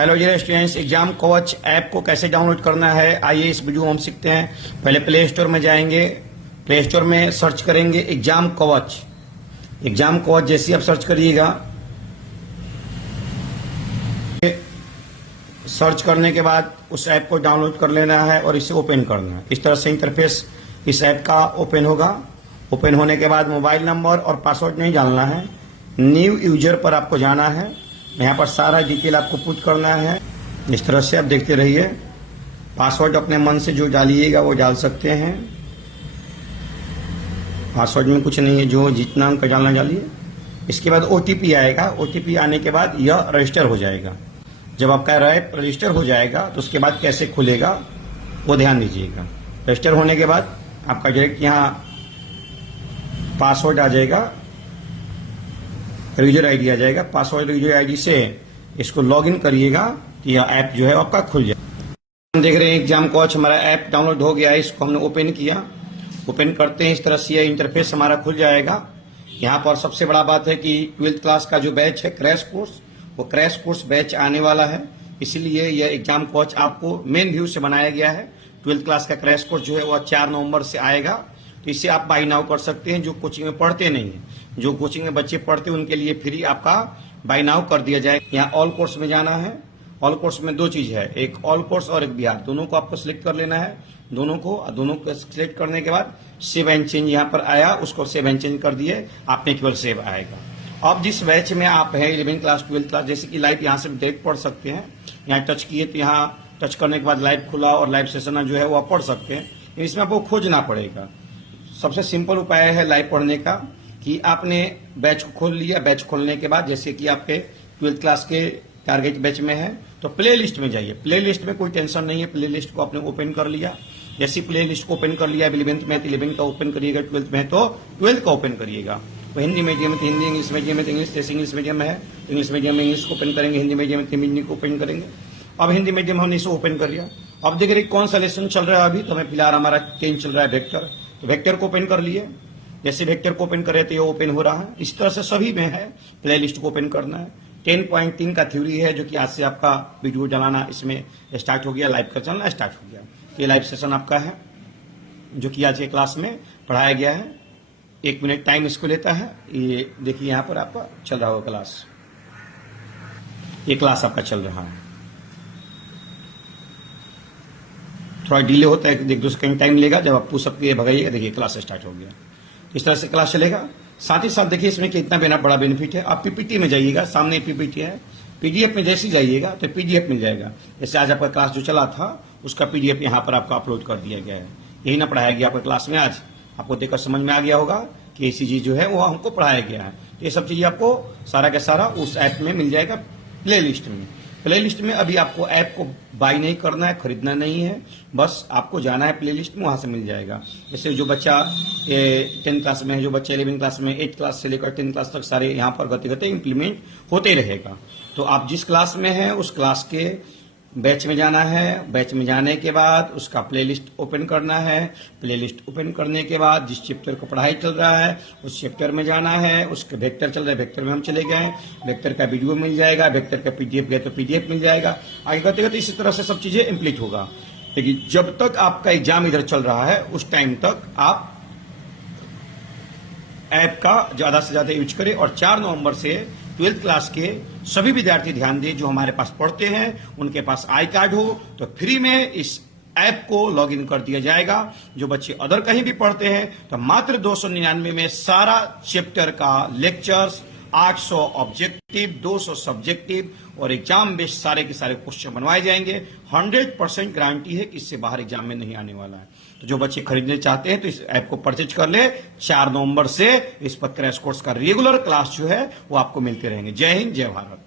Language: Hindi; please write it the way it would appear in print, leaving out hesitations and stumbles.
Hello dear students, exam coach app को कैसे डाउनलोड करना है आइए इस वीडियो में हम सीखते हैं। पहले प्ले स्टोर में जाएंगे, प्ले स्टोर में सर्च करेंगे एग्जाम कोच। एग्जाम कोच जैसे आप सर्च करिएगा, सर्च करने के बाद उस ऐप को डाउनलोड कर लेना है और इसे ओपन करना है। इस तरह से इंटरफेस इस ऐप का ओपन होगा। ओपन होने के बाद मोबाइल नंबर और पासवर्ड नहीं डालना है, न्यू यूजर पर आपको जाना है। यहाँ पर सारा डिटेल आपको पुट करना है। इस तरह से आप देखते रहिए। पासवर्ड अपने मन से जो डालिएगा वो डाल सकते हैं। पासवर्ड में कुछ नहीं है, जो जितना अंक डालना डालिए। इसके बाद ओटीपी आएगा। ओटीपी आने के बाद यह रजिस्टर हो जाएगा। जब आपका ऐप रजिस्टर हो जाएगा तो उसके बाद कैसे खुलेगा वो ध्यान दीजिएगा। रजिस्टर होने के बाद आपका डायरेक्ट यहाँ पासवर्ड आ जाएगा, यूजर आईडी आ जाएगा। पासवर्ड यूजर आईडी से इसको लॉगिन करिएगा कि यह ऐप जो है आपका खुल जाए। हम देख रहे हैं एग्जाम कोच हमारा ऐप डाउनलोड हो गया है। इसको हमने ओपन किया। ओपन करते हैं इस तरह से यह इंटरफेस हमारा खुल जाएगा। यहाँ पर सबसे बड़ा बात है कि 12th क्लास का जो बैच है क्रैश कोर्स, वो क्रैश कोर्स बैच आने वाला है। इसीलिए यह एग्जाम कोच आपको मेन व्यू से बनाया गया है। 12th क्लास का क्रैश कोर्स जो है वह 4 नवंबर से आएगा। तो इसे आप बाई नाउ कर सकते हैं। जो कोचिंग में पढ़ते नहीं है, जो कोचिंग में बच्चे पढ़ते हैं, उनके लिए फ्री आपका बाई नाउ कर दिया जाएगा। यहाँ ऑल कोर्स में जाना है। ऑल कोर्स में दो चीज है, एक ऑल कोर्स और एक बिहार। दोनों को आपको सिलेक्ट कर लेना है। दोनों को सिलेक्ट करने के बाद सेव एंड चेंज यहाँ पर आया, उसको सेव एंड चेंज कर दिए, आपने केवल सेव आएगा। अब जिस बैच में आप हैं 11th क्लास 12th क्लास, जैसे कि लाइव यहाँ से डायरेक्ट पढ़ सकते हैं। यहाँ टच किए तो यहाँ टच करने के बाद लाइव खुला और लाइव सेशन जो है वो आप पढ़ सकते हैं। इसमें आपको खोजना पड़ेगा। सबसे सिंपल उपाय है लाइव पढ़ने का कि आपने बैच को खोल लिया। बैच खोलने के बाद जैसे कि आपके 12th क्लास के टारगेट बैच में है तो प्ले लिस्ट में जाइए। प्ले लिस्ट में कोई टेंशन नहीं है। प्ले लिस्ट को आपने ओपन कर लिया। जैसे प्ले लिस्ट को ओपन कर लिया 11th में तो 11th का ओपन करिएगा, 12th में तो 12th का ओपन करिएगा। तो हिंदी मीडियम में तो हिंदी, इंग्लिश मीडियम में तो इंग्लिश। जैसे इंग्लिश मीडियम में है तो इंग्लिश मीडियम में इंग्लिश को ओपन करेंगे, हिंदी मीडियम में तो हिंदी को ओपन करेंगे। अब हिंदी मीडियम हमने इसे ओपन कर लिया। अब देख रहे कौन सा लेसन चल रहा है। अभी तो हमें फिलहाल हमारा 10 चल रहा है वेक्टर। तो वेक्टर को ओपन कर लिए। जैसे वेक्टर को ओपन करे तो ये ओपन हो रहा है। इस तरह से सभी में है। प्ले लिस्ट को ओपन करना है। 10.3 का थ्योरी है जो कि आज से आपका वीडियो डालना इसमें स्टार्ट हो गया, लाइव का चलना स्टार्ट हो गया। ये लाइव सेशन आपका है जो कि आज के क्लास में पढ़ाया गया है। 1 मिनट टाइम इसको लेता है। ये देखिए यहाँ पर आपका चल रहा होगा क्लास। ये क्लास आपका चल रहा है। थोड़ा डिले होता है, 1-2 सेकंड टाइम लेगा। जब आप पुशअप के भगाइएगा, देखिए क्लास स्टार्ट हो गया। इस तरह से क्लास चलेगा। साथ ही साथ देखिए इसमें कितना बड़ा बेनिफिट है। आप पीपीटी में जाइएगा, सामने पीपीटी है। पीडीएफ में जैसे जाइएगा तो पीडीएफ मिल जाएगा। जैसे आज आपका क्लास जो चला था उसका पीडीएफ यहाँ पर आपका अपलोड कर दिया गया है। यही ना पढ़ाया गया आपका क्लास में। आज आपको देखकर समझ में आ गया होगा कि ऐसी चीज जो है वो हमको पढ़ाया गया है। तो ये सब चीजें आपको सारा का सारा उस ऐप में मिल जाएगा, प्ले लिस्ट में। प्ले लिस्ट में अभी आपको ऐप को बाई नहीं करना है, खरीदना नहीं है, बस आपको जाना है प्ले लिस्ट में, वहां से मिल जाएगा। जैसे जो बच्चा 10th क्लास में है, जो बच्चा 11th क्लास में, 8th क्लास से लेकर 10th क्लास तक सारे यहाँ पर गति गति इम्प्लीमेंट होते रहेगा। तो आप जिस क्लास में हैं उस क्लास के बैच में जाना है। बैच में जाने के बाद उसका प्ले लिस्ट ओपन करना है। प्ले लिस्ट ओपन करने के बाद जिस चैप्टर का पढ़ाई चल रहा है उस चैप्टर में जाना है। उसके वेक्टर चल रहा है, वेक्टर में हम चले गए। वेक्टर का वीडियो मिल जाएगा, वेक्टर का पीडीएफ गए तो पीडीएफ मिल जाएगा। आगे गति गति इसी तरह से सब चीजें इम्प्लीट होगा। लेकिन जब तक आपका एग्जाम इधर चल रहा है उस टाइम तक आप ऐप का ज्यादा से ज्यादा यूज करें। और 4 नवंबर से 12th क्लास के सभी विद्यार्थी ध्यान दें जो हमारे पास पढ़ते हैं, उनके पास आई कार्ड हो तो फ्री में इस ऐप को लॉगिन कर दिया जाएगा। जो बच्चे अदर कहीं भी पढ़ते हैं तो मात्र 299 में सारा चैप्टर का लेक्चर्स, 800 ऑब्जेक्टिव, 200 सब्जेक्टिव और एग्जाम बेस्ड सारे के सारे क्वेश्चन बनवाए जाएंगे। 100% गारंटी है कि इससे बाहर एग्जाम में नहीं आने वाला है। तो जो बच्चे खरीदने चाहते हैं तो इस ऐप को परचेज कर ले। 4 नवंबर से इस पर क्रैश कोर्स का रेगुलर क्लास जो है वो आपको मिलते रहेंगे। जय हिंद, जय भारत।